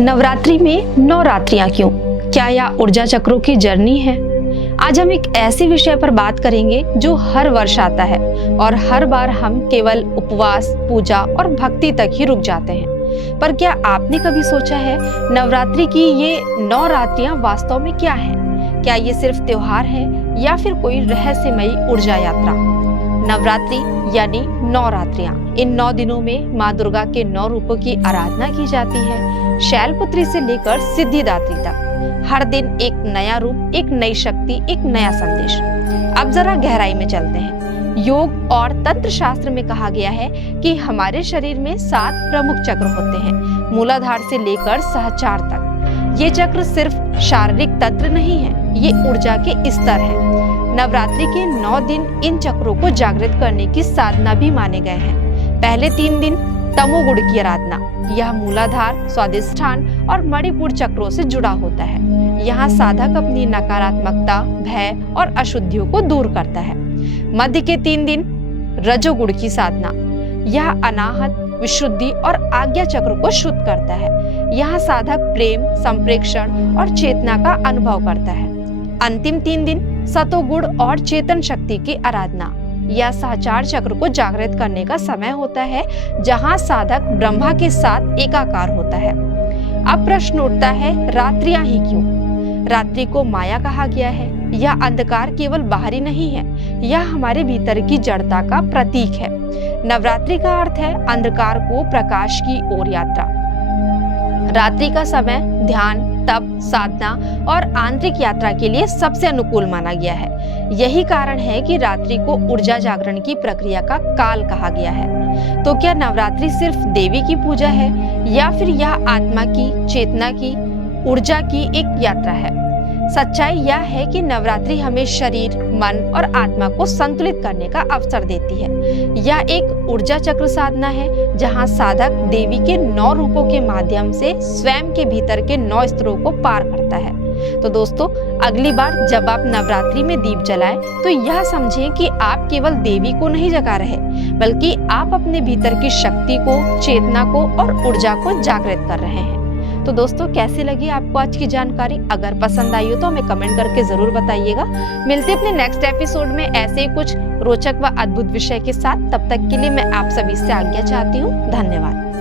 नवरात्रि में 9 रात्रियां क्यों? क्या यह ऊर्जा चक्रों की जर्नी है? आज हम एक ऐसे विषय पर बात करेंगे जो हर वर्ष आता है और हर बार हम केवल उपवास, पूजा और भक्ति तक ही रुक जाते हैं। पर क्या आपने कभी सोचा है नवरात्रि की ये 9 रात्रियां वास्तव में क्या हैं? क्या ये सिर्फ त्योहार है या फिर कोई रहस्यमयी ऊर्जा यात्रा? नवरात्रि यानी 9 रात्रियां। इन 9 दिनों में माँ दुर्गा के 9 रूपों की आराधना की जाती है। शैलपुत्री से लेकर सिद्धिदात्री तक हर दिन एक नया रूप, एक नई शक्ति, एक नया संदेश। अब जरा गहराई में चलते हैं। योग और तंत्र शास्त्र में कहा गया है कि हमारे शरीर में 7 प्रमुख चक्र होते हैं, मूलाधार से लेकर सहस्रार तक। ये चक्र सिर्फ शारीरिक तंत्र नहीं है, ये ऊर्जा के स्तर है। नवरात्रि के 9 दिन इन चक्रों को जागृत करने की साधना भी माने गए हैं। पहले 3 दिन तमोगुण की आराधना, यह मूलाधार, स्वादिष्ठान और मणिपुर चक्रों से जुड़ा होता है। यहाँ साधक अपनी नकारात्मकता, भय और अशुद्धियों को दूर करता है। मध्य के 3 दिन रजोगुण की साधना, यह अनाहत, विशुद्धि और आज्ञा चक्र को शुद्ध करता है। यहाँ साधक प्रेम, संप्रेक्षण और चेतना का अनुभव करता है। अंतिम 3 दिन सतोगुण और चेतन शक्ति की आराधना, यह सहस्रार चक्र को जागृत करने का समय होता है, जहां साधक ब्रह्मा के साथ एकाकार होता है। अब प्रश्न उठता है, रात्रियां ही क्यों? रात्रि को माया कहा गया है। यह अंधकार केवल बाहरी नहीं है, यह हमारे भीतर की जड़ता का प्रतीक है। नवरात्रि का अर्थ है अंधकार को प्रकाश की ओर यात्रा। रात्रि का समय ध्यान, तप, साधना और आंतरिक यात्रा के लिए सबसे अनुकूल माना गया है। यही कारण है कि रात्रि को ऊर्जा जागरण की प्रक्रिया का काल कहा गया है। तो क्या नवरात्रि सिर्फ देवी की पूजा है या फिर यह आत्मा की, चेतना की, ऊर्जा की एक यात्रा है? सच्चाई यह है कि नवरात्रि हमें शरीर, मन और आत्मा को संतुलित करने का अवसर देती है। यह एक ऊर्जा चक्र साधना है जहां साधक देवी के 9 रूपों के माध्यम से स्वयं के भीतर के 9 स्तरों को पार करता है। तो दोस्तों, अगली बार जब आप नवरात्रि में दीप जलाएं तो यह समझें कि आप केवल देवी को नहीं जगा रहे, बल्कि आप अपने भीतर की शक्ति को, चेतना को और ऊर्जा को जागृत कर रहे हैं। तो दोस्तों, कैसी लगी आपको आज की जानकारी? अगर पसंद आई हो तो हमें कमेंट करके जरूर बताइएगा। मिलते अपने नेक्स्ट एपिसोड में ऐसे ही कुछ रोचक व अद्भुत विषय के साथ। तब तक के लिए मैं आप सभी से आज्ञा चाहती हूँ। धन्यवाद।